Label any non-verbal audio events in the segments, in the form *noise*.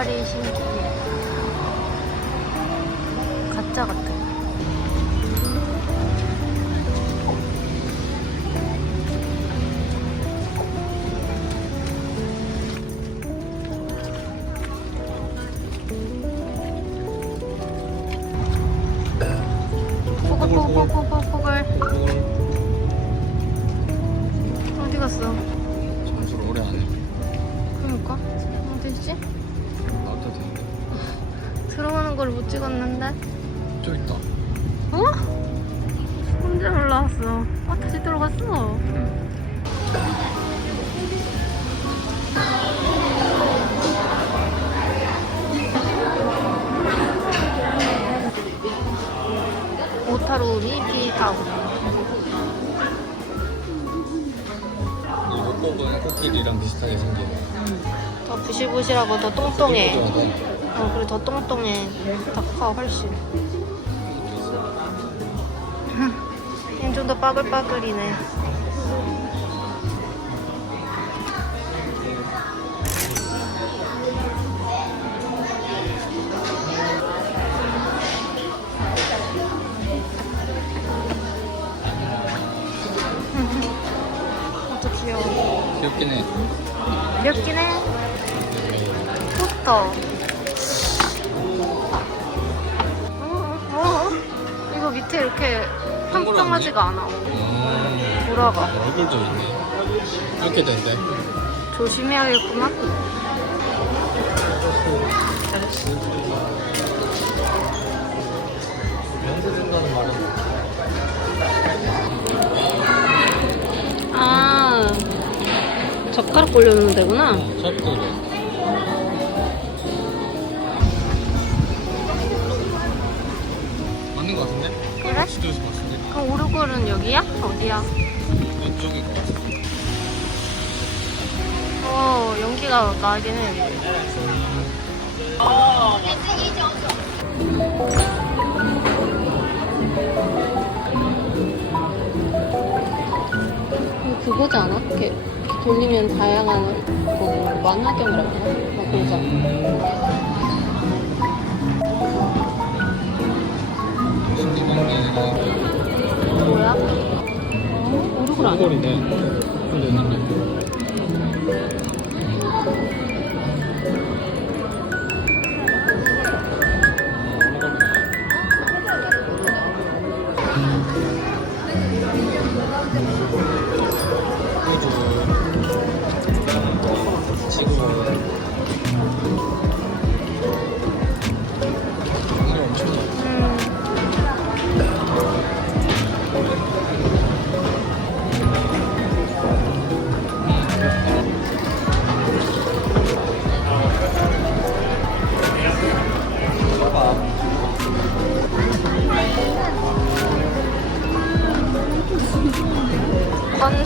색깔이 신기해. 가짜 같아. 뽀글뽀글뽀글뽀글 어디 갔어? 점수를 오래 안 해. 그러니까 어디 있지? 들어가는 걸 못 찍었는데 저 있다. 어? 언제 올라왔어? 아 다시 들어갔어 오타루 미피타우 이거 뽑은 코끼리랑 비슷하게 생긴. 더 부실부실하고 더 똥똥해 좋아하다. 어 그리고 더 똥똥해. 닭화 훨씬. 얘는 좀 더 빠글빠글이네. 어떡 귀여워. 귀엽긴 해. 귀엽긴 해. 포스터 이렇게 평평하지가 않아 음. 돌아가 얼굴도 있네. 이렇게 된대. 조심해야겠구만 연습 준다는 말은 아 젓가락 올려놓는 데구나 첩도래. 시도에서 때. 그럼 오르골은 여기야? 어디야? 이쪽일 것 같아. 어 연기가 나긴 해. 이거 그거지 않아? 이렇게 돌리면 다양한 그 만화경이라고 하나? 막 그러잖아 뭐야? 어? 오르골 아니야? 얼굴이네.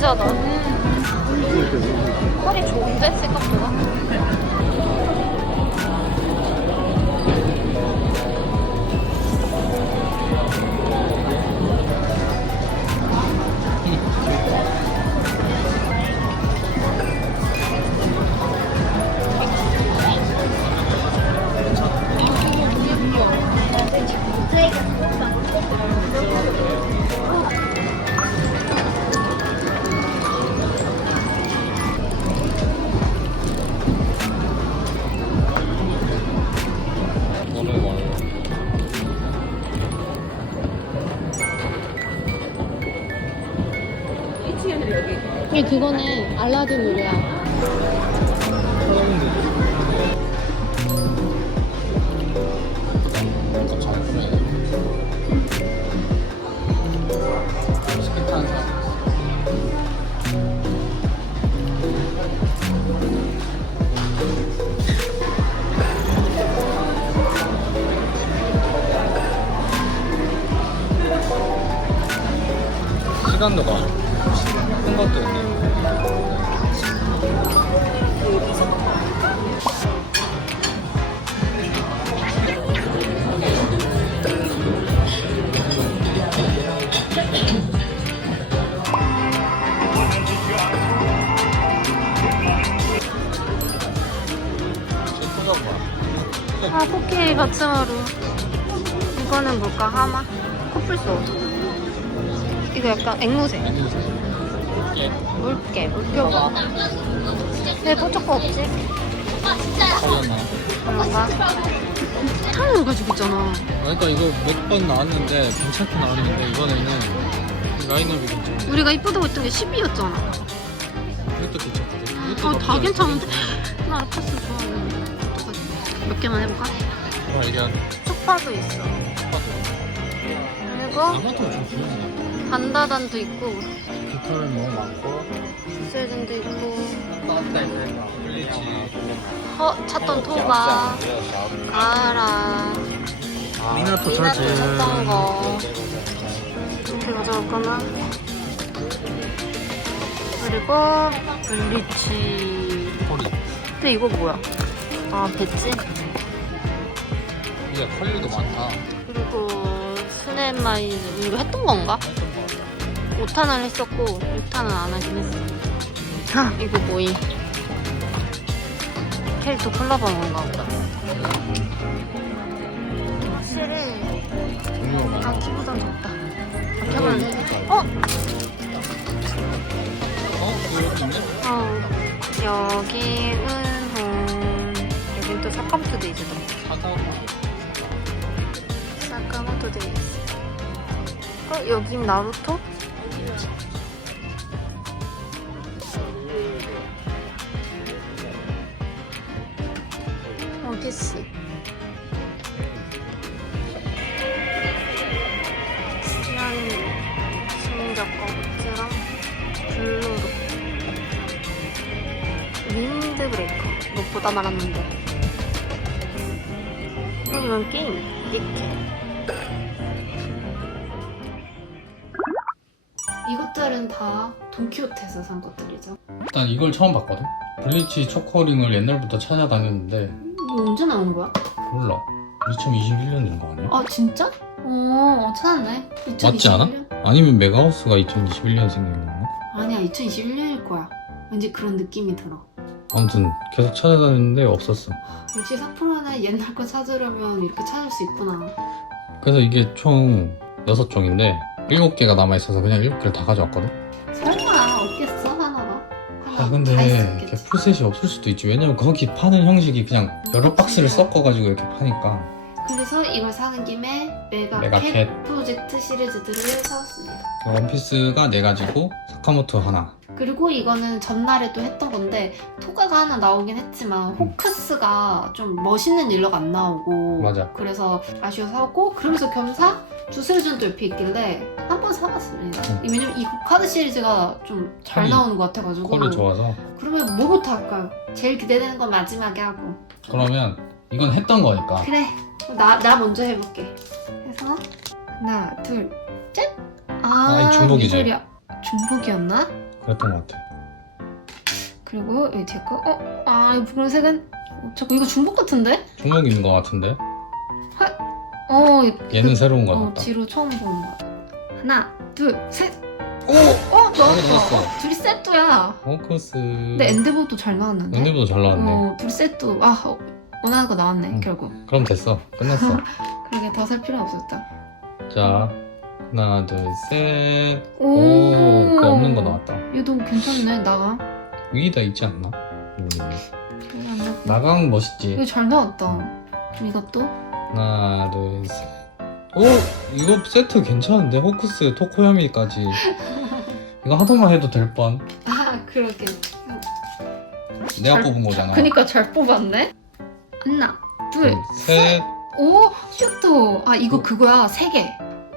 관자다. 털이 좋은데 생각보다. 이게 그거네 알라딘 노래야. 시간도 가. 큰 것도 있네. 저 터져 봐. 스마루. 이거는 뭘까? 하마? 코뿔소. 이거 약간 앵무새. 예. 물개, 물표가. 왜 뽀짝거 없지? 그런가? 탄을 가지고 있잖아. 그러니까 이거 몇 번 나왔는데 괜찮게 나왔는데 이번에는 라인업이 괜찮네. 우리가 이쁘다고 했던 게 10이었잖아. 이것도 괜찮거든. 아, 이것도 다 나쁘지 괜찮은데? 않아. 나 아카스 좋아하는데. 어떡하지? 몇 개만 해볼까? 아, 이게 한 쪽파도 있어. 그리고 아마도 좀 귀엽네. 단다단도 있고, 깃털은 너무 많고. 수세준도 있고, 블리치. 어, 찾던 토바, 가라, 미나토 미나토 찾던 거. 이렇게 가져올 거나. 그리고 블리치. 허리. 근데 이거 뭐야? 아, 배지? 이게 컬리도 많다. 그리고 스네마이즈 이거 했던 건가? 했던 거 같아. 5탄을 했었고 6탄은 안 하긴 했어 이거 뭐임 캐릭터 콜라보한 건가 보다 확실히. 아 키보단 적다 박혀만 어? 어? 그거 있네? 어 여기 은혼 여긴 또 사카모토 데이즈다. 사카모토 데이즈 어? 여긴 나루토? 이것들은 다 돈키호테에서 산 것들이죠 일단 이걸 처음 봤거든? 블리치 초코링을 옛날부터 찾아다녔는데 이거 언제 나온 거야? 몰라 2021년인 거 아니야? 아 진짜? 어 찾았네 2021년? 맞지 않아? 아니면 메가하우스가 2021년 생긴 건가? 아니야 2021년일 거야 왠지 그런 느낌이 들어 아무튼 계속 찾아다녔는데 없었어 역시 사프라는 옛날 거 찾으려면 이렇게 찾을 수 있구나 그래서 이게 총 6종인데 7개가 남아 있어서 그냥 7개를 다 가져왔거든? 설마 없겠어 하나가? 하나 아다 근데 있었겠지 이렇게 풀셋이 없을 수도 있지 왜냐면 거기 파는 형식이 그냥 여러 박스를 섞어가지고 이렇게 파니까 그래서 이걸 사는 김에 메가, 메가 캣, 캣. 프로젝트 시리즈들을 사왔습니다 원피스가 4가지고 사카모토 하나 그리고 이거는 전날에 또 했던 건데 토가가 하나 나오긴 했지만 호크스가 좀 멋있는 일러가 안 나오고 맞아. 그래서 아쉬워 사고 그러면서 겸사 주술전도 옆에 있길래 한 번 사봤습니다 응. 왜냐면 이 카드 시리즈가 좀 잘 나오는 것 같아가지고 컬이 좋아서 그러면 뭐부터 할까요? 제일 기대되는 건 마지막에 하고 그러면 이건 했던 거니까 그래 나, 나 먼저 해볼게 해서 하나 둘셋 아, 이 중복이지. 중복이었나? 그랬던 것 같아 그리고 여기 뒤에 거 어? 아이 붉은색은? 어, 자꾸 이거 중복 같은데? 종목인 것 같은데? 어 얘는 새로운 거 어, 같다. 뒤로 처음 보는 거 하나 둘 셋. 오! 어! 나왔어. 어, 둘이 세트야. 호크스. 근데 엔데보도 잘 나왔는데? 연애보다 잘 나왔네. 어 둘이 세트. 아 어, 원하는 거 나왔네 응. 결국. 그럼 됐어. 끝났어. *laughs* 그러게 더 살 필요 없었다. 자 하나 둘셋 오. 오, 그거 없는 거 나왔다. 얘도 괜찮네 나가. 위에다 있지 않나? 음. 나. 나강 멋있지? 이거 잘 나왔다. 이것도 하나 둘셋. 오! 이거 세트 괜찮은데? 호크스 토코야미까지. 이거 하나만 해도 될뻔. 아 그러게. 내가 잘- 뽑은 거잖아. 그니까 잘 뽑았네? 하나 둘 셋. 오 슈트 아 이거 그거야 세개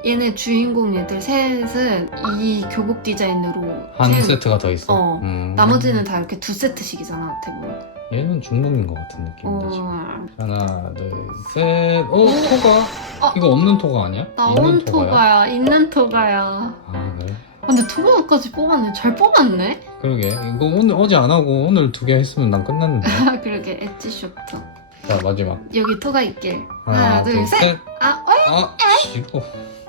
얘네 주인공 얘들 셋은 이 교복 디자인으로 한 세- 세트가 더 있어? 어. 음. 나머지는 다 이렇게 두 세트씩이잖아 대부분. 얘는 중복인 것 같은 느낌인데 지금. 어, 하나 둘셋오 토가? 어. 이거 없는 토가 아니야? 나온 토가야? 있는 토가야. 아 그래? 아, 근데 토가까지 뽑았네. 잘 뽑았네. 그러게. 이거 오늘 어제 안 하고 오늘 두 개 했으면 난 끝났는데. 아 *laughs* 그러게. 엣지 쇼트. 자 마지막. 여기 토가 있길 하나, 둘셋 둘셋. 아, 어이? 아 지로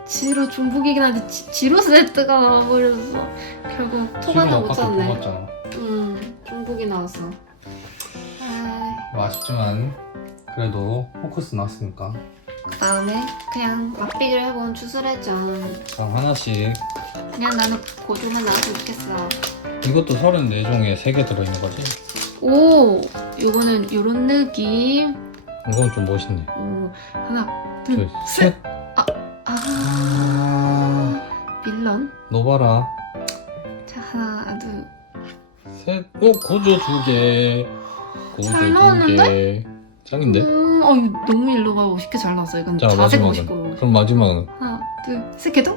지로 중복이긴 한데 지, 지로 세트가 나와버렸어 결국 토가는 못 샀네 뽑았잖아 음 중복이 나왔어 아 뭐 아쉽지만 그래도 포커스 나왔으니까 그 다음에 그냥 맛비기를 해본 추스레전. 그럼 하나씩 그냥 나는 고조만 나왔으면 좋겠어. 이것도 34종에 3개 들어있는 거지? 오, 요거는 요런 느낌. 이건 좀 멋있네 오, 하나, 둘, 둘, 셋! 빌런. 너 봐라 자, 하나, 둘. 셋! 오! 고조 두 개 고조 잘 나왔는데? 두개 짱인데? 음, 어, 이거 너무 일로가 멋있게 잘 나왔어. 이건 자 자색 멋있고. 그럼 마지막은 하나, 둘, 셋, 개도?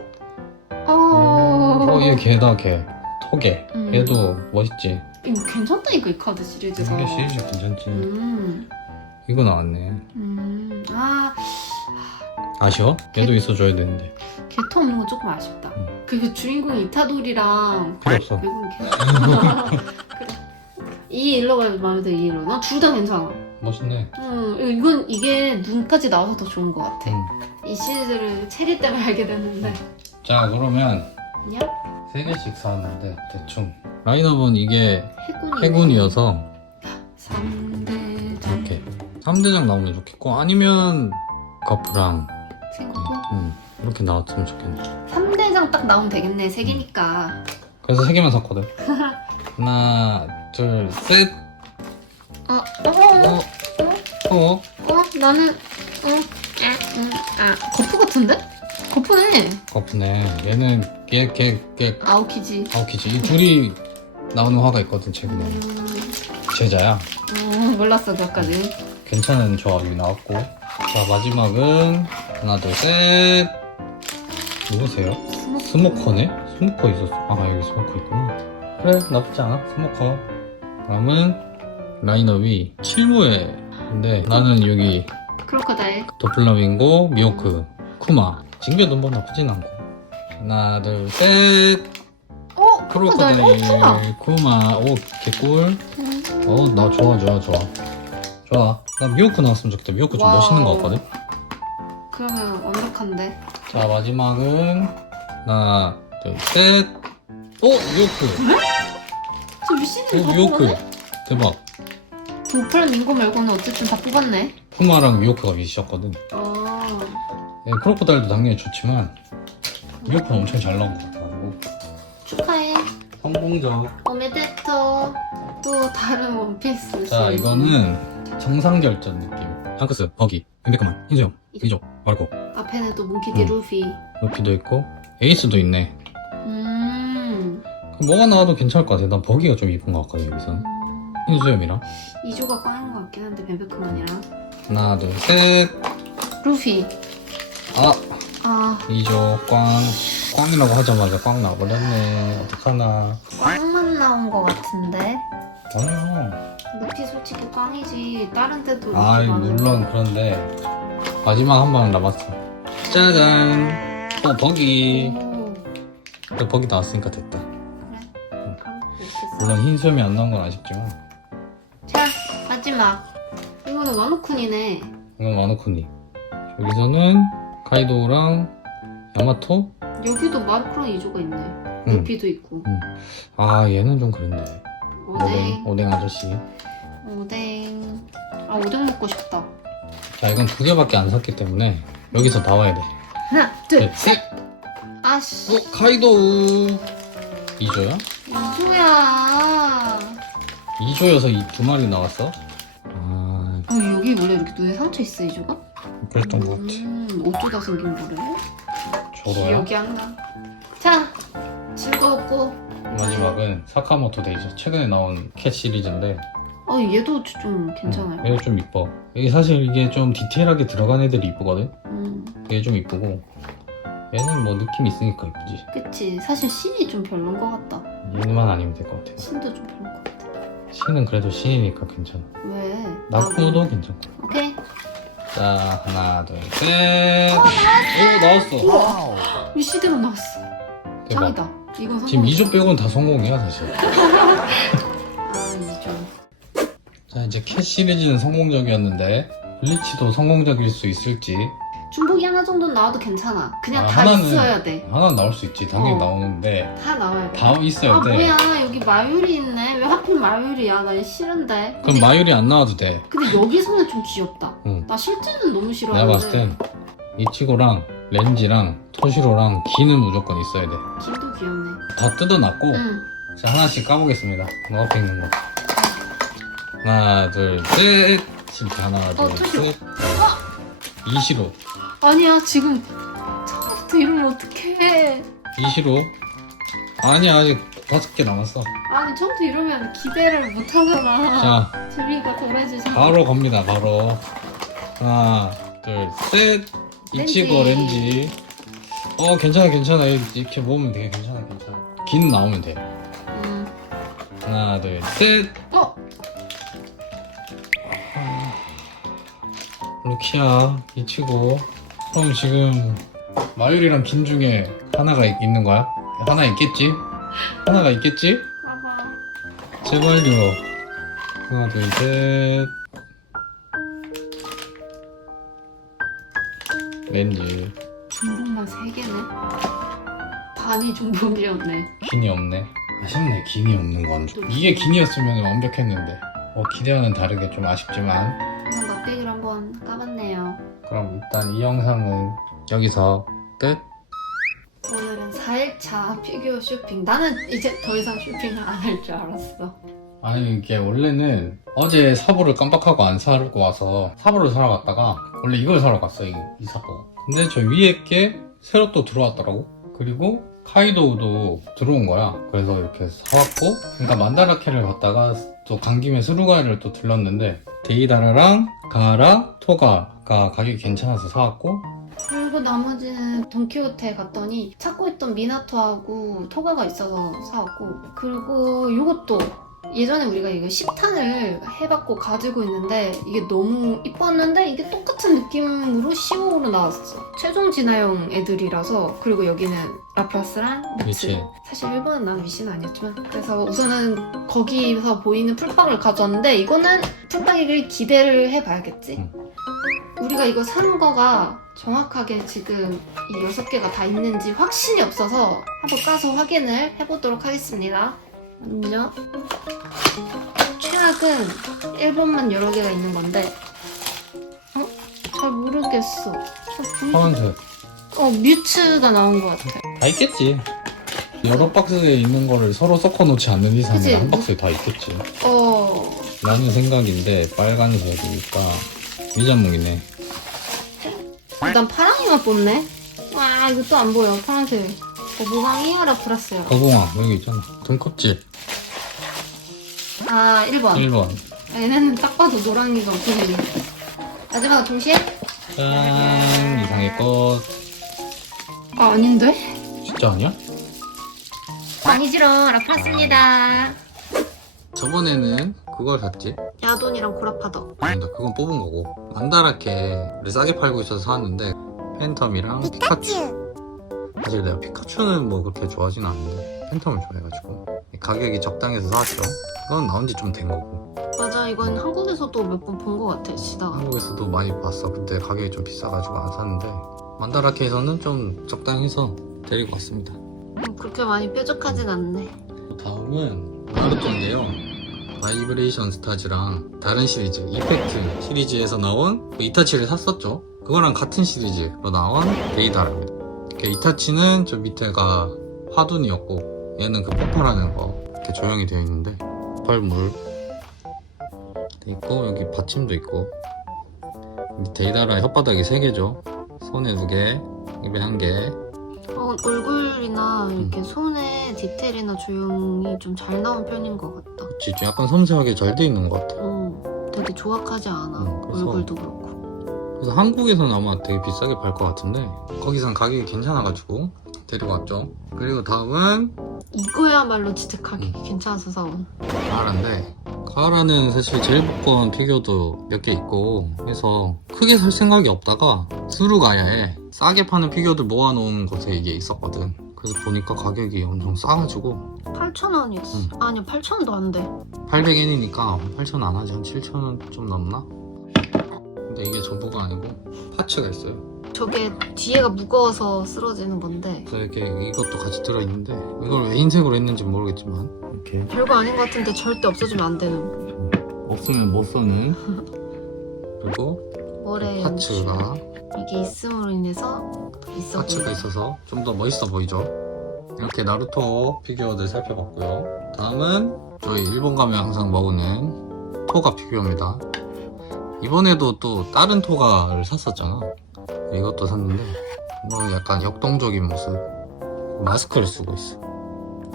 어, 어, 얘 개다 개 토개 음. 얘도 멋있지 이거 괜찮다니까, 이 카드 시리즈가. 이게 시리즈 괜찮지 음, 이거 나왔네 음, 아, 아쉬워? 얘도 개- 있어줘야 되는데 개토 없는 건 조금 아쉽다. 음. 그 주인공 이타돌이랑 필요 없어 외국인. 이 일러가 마음에 들어, 이 일러. 난 둘 다 괜찮아. 멋있네 음, 이건 이게 눈까지 나와서 더 좋은 것 같아. 음. 이 시리즈를 체리 때문에 *laughs* 알게 됐는데. 자 그러면 야, 3개씩 사왔는데 대충 라인업은 이게 해군이. 해군이어서 3대 이렇게 3대장 나오면 좋겠고 아니면 거프랑 생고. 음, 이렇게 나왔으면 좋겠네 3대장 딱 나오면 되겠네. 세 개니까. 그래서 3개만 샀거든 *laughs* 하나 둘셋 어, 어, 어, 어? 어? 어, 나는, 어, 아, 음, 아, 거프 같은데? 거프네. 거프네 얘는 걔걔걔 아오키지. 아오키지 이 둘이 나오는 화가 있거든 최근에 음, 제자야 어, 몰랐어, 그것까지. 괜찮은 조합이 나왔고 자 마지막은 하나 둘셋 누구세요? 스모커네? 스모커 있었어. 아 여기 스모커 있구나. 그래 나쁘지 않아. 스모커. 다음은 라인업이 칠무에. 근데 나는 여기 크로커다일. 도플라밍고 미호크 쿠마. 징겨도 뭐 나쁘진 않고. 하나 둘 셋. 어, 크로커다일. 어, 투마. 크로커다일. 쿠마. 오 개꿀. 어나 좋아 좋아 좋아. 좋아. 나 미호크 나왔으면 좋겠다. 미호크 좀 와우. 멋있는 거 같거든. 그러면 완벽한데. 자 마지막은 하나 둘셋 오 미호크 저 위시는 오다 미호크 뽑았네? 대박 도플 민고 말고는 어쨌든 다 뽑았네. 쿠마랑 미호크가 미시였거든 어, 네, 크로코다일도 당연히 좋지만 미호크는 엄청 잘 나온 것 같아가지고 축하해. 성공적 오메데토. 또 다른 원피스. 자. 이거는 정상결전 느낌 샹크스, 버기, 엠베크만, 흰수염, 이조, 마르코 앞에는 또 몽키디 음. 루피. 루피도 있고 에이스도 있네 음. 뭐가 나와도 괜찮을 것 같아 난 버기가 좀 이쁜 것 같거든 여기선 흰수염이랑 이조가 꽝인 것 같긴 한데 뱀베크만이랑 하나 둘셋 루피. 아 아, 이조 꽝 꽝이라고 하자마자 꽝 나버렸네 어떡하나 꽝만 나온 것 같은데. 아니요 루피 솔직히 꽝이지. 다른 데도 아 루피 많은데. 물론 그런데 마지막 한방 남았어 짜잔 어 버기 오, 그래, 버기 나왔으니까 됐다. 물론 흰 수염이 안 나온 건 아쉽지만 자, 마지막. 이거는 와노쿤이네. 이건 와노쿠니 여기서는 카이도우랑 야마토 여기도 마크랑 이조가 있네. 응. 루피도 있고. 아 얘는 좀 그런데 오뎅 오뎅. 오뎅 아저씨 오뎅. 아, 오뎅 먹고 싶다. 자 이건 두 개밖에 안 샀기 때문에 여기서 나와야 돼 하나, 둘, 네, 셋. 아씨. 어? 카이도우 2조야? 이조야. 2조여서 이 두 마리 나왔어? 아 어, 여기 원래 이렇게 눈에 상처 있어, 이조가? 그랬던 것 같아 음, 어쩌다 생긴 거래? 저도야? 기억이 안 나. 자, 즐거웠고. 마지막은 사카모토 데이죠 최근에 나온 캣 시리즈인데 어, 얘도 좀 괜찮아요. 얘도 좀 이뻐 이게 사실 이게 좀 디테일하게 들어간 애들이 이쁘거든? 음, 얘 좀 이쁘고 얘는 뭐 느낌 있으니까 이쁘지 그치. 사실 신이 좀 별론 것 같다. 얘만 아니면 될 것 같아 신도 좀 별론 것 같아. 신은 그래도 신이니까 괜찮아 왜? 나쁘도 괜찮고 오케이. 자 하나 둘 셋 오 나왔어 위시대로 나왔어. 대박 짱이다. 이건 지금 성공. 2조 빼고는 다 성공이야 사실. *laughs* 자 이제 캣 시리즈는 성공적이었는데 블리치도 성공적일 수 있을지 중복이 하나 정도는 나와도 괜찮아. 그냥 아, 다 하나는- 있어야 돼. 하나 나올 수 있지 당연히 어. 나오는데 다 나와야 돼. 다 있어야 아 돼 뭐야 여기 마유리 있네. 왜 하필 마유리야? 나 싫은데. 그럼 마유리 안 나와도 돼 근데 여기서는 좀 귀엽다. 응. 나 실제는 너무 내가 싫어하는데. 봤을 땐 이치고랑 렌지랑 토시로랑 기는 무조건 있어야 돼다 김도 귀엽네. 뜯어놨고 응. 자 하나씩 까보겠습니다 너 앞에 있는 거 하나 둘셋. 진짜 하나 어. 둘셋. 이시로. 아니야 지금 처음부터 이러면 어떡해. 이시로. 아니야 아직 다섯 개 남았어. 아니 처음부터 이러면 기대를 못 하잖아. 자. 재미가 덜해지잖아. 바로 갑니다 바로. 하나 둘셋. 이치고 렌지. 렌지 어 괜찮아 괜찮아. 이렇게 모으면 되게 괜찮아 괜찮아. 긴 나오면 돼. 음. 하나 둘셋 루키야 이치고 그럼 지금 마유리랑 긴 중에 하나가 있, 는 거야? 하나 있겠지? 하나가 있겠지? 봐봐. 제발요 하나 둘셋 렌즈 중복만 3개네? 반이 중복이었네. 긴이 없네 아쉽네 긴이 없는 건 이게 긴이었으면 완벽했는데 어 기대와는 다르게 좀 아쉽지만 한번 까봤네요. 그럼 일단 이 영상은 여기서 끝 오늘은 4일차 피규어 쇼핑. 나는 이제 더 이상 쇼핑을 안 할 줄 알았어. 아니 이게 원래는 어제 사보를 깜빡하고 안 사고 와서 사보를 사러 갔다가 원래 이걸 사러 갔어 이, 이 사보 근데 저 위에 게 새로 또 들어왔더라고 그리고 카이도우도 들어온 거야 그래서 이렇게 사왔고 그러니까 만다라케를 갔다가 또 간 김에 스루가이를 또 들렀는데 데이다라랑 가라 토가가 가격이 괜찮아서 사왔고 그리고 나머지는 돈키호테 갔더니 찾고 있던 미나토하고 토가가 있어서 사왔고 그리고 이것도 예전에 우리가 이거 10탄을 해봤고 가지고 있는데 이게 너무 이뻤는데 이게 똑같은 느낌으로 15으로 나왔어 최종 진화용 애들이라서 그리고 여기는 라플라스랑 미츠 그치. 사실 일본은 난 위시는 아니었지만 그래서 우선은 거기서 보이는 풀빵을 가져왔는데 이거는 풀빵이길 기대를 해봐야겠지 응. 우리가 이거 산 거가 정확하게 지금 이 여섯 개가 다 있는지 확신이 없어서 한번 까서 확인을 해보도록 하겠습니다. 먼저 최악은 일본만 여러 개가 있는 건데 어? 잘 모르겠어. 파란색 어 뮤츠가 나온 것 같아. 다 있겠지 여러 박스에 있는 거를 서로 섞어 놓지 않는 이상은 그치? 한 박스에 다 있겠지 어 라는 생각인데 빨간색이니까 미자몽이네 일단 파랑이만 뽑네. 와 이거 또 안 보여 파란색. 거부강이야 라플라스야. 거봉아 여기 있잖아 등껍질 아 1번. 1번 얘네는 딱 봐도 노랑이가 보이네. 마지막 동시에? 짠 이상의 꽃 아 아닌데? 진짜 아니야? 아니지롱 라플라스입니다. 저번에는 그걸 샀지 야돈이랑 고라파덕. 아니다 그건 뽑은 거고 만다라케를 싸게 팔고 있어서 사왔는데 팬텀이랑 피카츄 사실 내가 피카츄는 뭐 그렇게 좋아하진 않는데 팬텀을 좋아해가지고 가격이 적당해서 사왔죠. 그건 나온 지 좀 된 거고. 맞아 이건 한국에서도 몇 번본것 같아 시다가. 한국에서도 많이 봤어. 근데 가격이 좀 비싸가지고 안 샀는데 만다라케에서는 좀 적당해서 데리고 왔습니다. 음, 그렇게 많이 뾰족하진 않네. 다음은 나루토인데요. 바이브레이션 스타즈랑 다른 시리즈 이펙트 시리즈에서 나온 그 이타치를 샀었죠. 그거랑 같은 시리즈로 나온 데이다라입니다 이타치는 저 밑에가 화둔이었고 얘는 그 폭발하는 거 이렇게 조형이 되어 있는데 폭발물 돼 있고 여기 받침도 있고 데이다라 혓바닥이 3개죠 손에 2개 입에 1개 어, 얼굴이나 이렇게 손의 디테일이나 조형이 좀 잘 나온 편인 것 같다. 그치 좀 약간 섬세하게 잘 돼 있는 것 같아 어, 되게 조악하지 않아. 음, 그래서- 얼굴도 그렇고. 그래서 한국에서는 아마 되게 비싸게 팔 것 같은데 거기선 가격이 괜찮아가지고 데리고 왔죠 그리고 다음은 이거야말로 진짜 가격이 괜찮아서 사온. 가하라인데 가하라는 사실 제일 복권 피규어도 몇 개 있고 해서 크게 살 생각이 없다가 수루가야에 싸게 파는 피규어들 모아놓은 곳에 이게 있었거든 그래서 보니까 가격이 엄청 싸가지고 8,000원이었어. 음. 아니야, 8,000원도 안 돼. 800엔이니까 8,000원 안 하지 한 7,000원 좀 넘나? 근데 이게 전부가 아니고 파츠가 있어요. 저게 뒤에가 무거워서 쓰러지는 건데. 그래서 이렇게 이것도 같이 들어있는데 이걸 왜 흰색으로 했는지 모르겠지만. 이렇게. 별거 아닌 것 같은데 절대 없어지면 안 되는. 없으면 못 쓰는. 그리고 월의 파츠가 이게 있음으로 인해서 있어 파츠가 보여. 있어서 좀 더 멋있어 보이죠? 이렇게 나루토 피규어들 살펴봤고요. 다음은 저희 일본 가면 항상 먹는 토가 피규어입니다 이번에도 또 다른 토가를 샀었잖아. 이것도 샀는데 뭐 약간 역동적인 모습. 마스크를 쓰고 있어.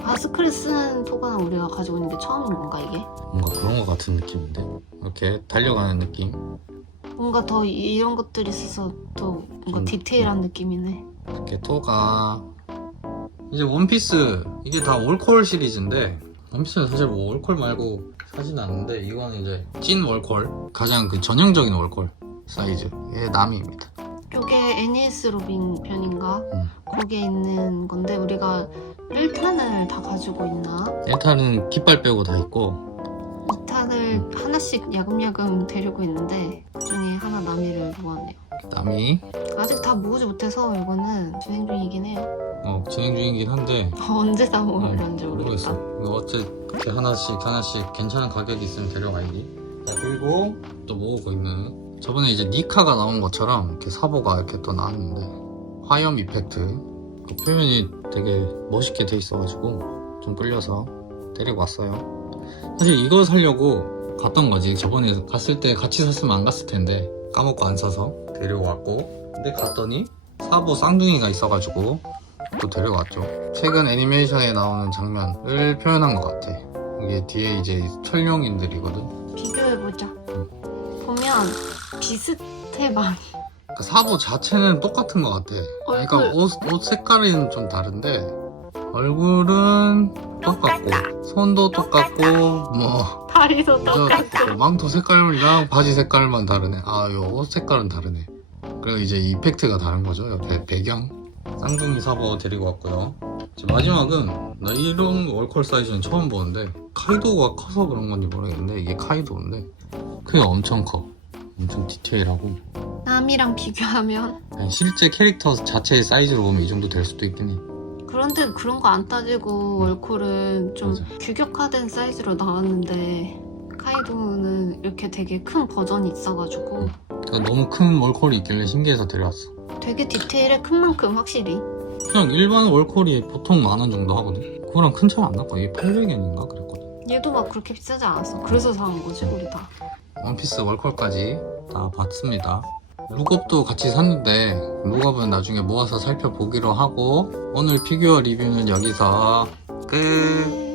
마스크를 쓴 토가는 우리가 가지고 있는 게 처음인 건가 이게? 뭔가 그런 것 같은 느낌인데? 이렇게 달려가는 느낌? 뭔가 더 이- 이런 것들이 있어서 또 뭔가 좀- 디테일한 느낌이네. 이렇게 토가. 이제 원피스 이게 다 올콜 시리즈인데 원피스는 사실 뭐 올콜 말고 사진 않는데 이거는 이제 찐 올콜 가장 그 전형적인 올콜 사이즈 이게 나미입니다 이게 애니스 로빈 편인가? 음. 거기에 있는 건데 우리가 1탄을 다 가지고 있나? 1탄은 깃발 빼고 다 있고 2탄을 하나씩 야금야금 데리고 있는데 그중에 하나 나미를 모았네요 나미 아직 다 모으지 못해서 이거는 진행 중이긴 해요. 어, 진행 중이긴 한데. *laughs* 언제 다 어, 모으려는지 모르겠어 모르겠다 이거 어째 이렇게 하나씩 하나씩 괜찮은 가격이 있으면 데려가야지 자, 그리고 또 모으고 있는. 저번에 이제 니카가 나온 것처럼 이렇게 사보가 이렇게 또 나왔는데. 화염 이펙트. 그 표현이 되게 멋있게 돼 있어가지고 좀 끌려서 데리고 왔어요. 사실 이거 사려고 갔던 거지. 저번에 갔을 때 같이 샀으면 안 갔을 텐데 까먹고 안 사서 데리고 왔고 근데 갔더니 사보 쌍둥이가 있어가지고 또 데려왔죠. 최근 애니메이션에 나오는 장면을 표현한 것 같아. 이게 뒤에 이제 철룡인들이거든. 비교해보자 보면 비슷해 많이 그러니까 사보 자체는 똑같은 것 같아. 그러니까 얼굴. 옷, 옷 색깔은 좀 다른데 얼굴은 똑같고 손도 똑같고 뭐 다리도 모자 똑같아 똑같고 망토 색깔이랑 바지 색깔만 다르네. 아, 요옷 색깔은 다르네. 그리고 이제 이펙트가 다른 거죠. 옆에 배경. 쌍둥이 사보 데리고 왔고요. 이제 마지막은 나 이런 월컬 사이즈는 처음 보는데 카이도가 커서 그런 건지 모르겠는데 이게 카이도인데 크기가 엄청 커. 엄청 디테일하고 남이랑 비교하면 아니, 실제 캐릭터 자체의 사이즈로 보면 이 정도 될 수도 있긴 해. 그런데 그런 거 안 따지고 월콜은 좀 맞아. 규격화된 사이즈로 나왔는데 카이도는 이렇게 되게 큰 버전이 있어가지고 그러니까 너무 큰 월컬이 있길래 신기해서 데려왔어. 되게 디테일해 큰 만큼 확실히 그냥 일반 월컬이 보통 만 원 정도 하거든. 그거랑 큰 차이 안 났고 이게 800엔인가 그랬거든. 얘도 막 그렇게 비싸지 않았어 그래서 사온 거지 우리 다 원피스 월컬까지 다 봤습니다. 룩업도 같이 샀는데 룩업은 나중에 모아서 살펴보기로 하고 오늘 피규어 리뷰는 여기서 끝.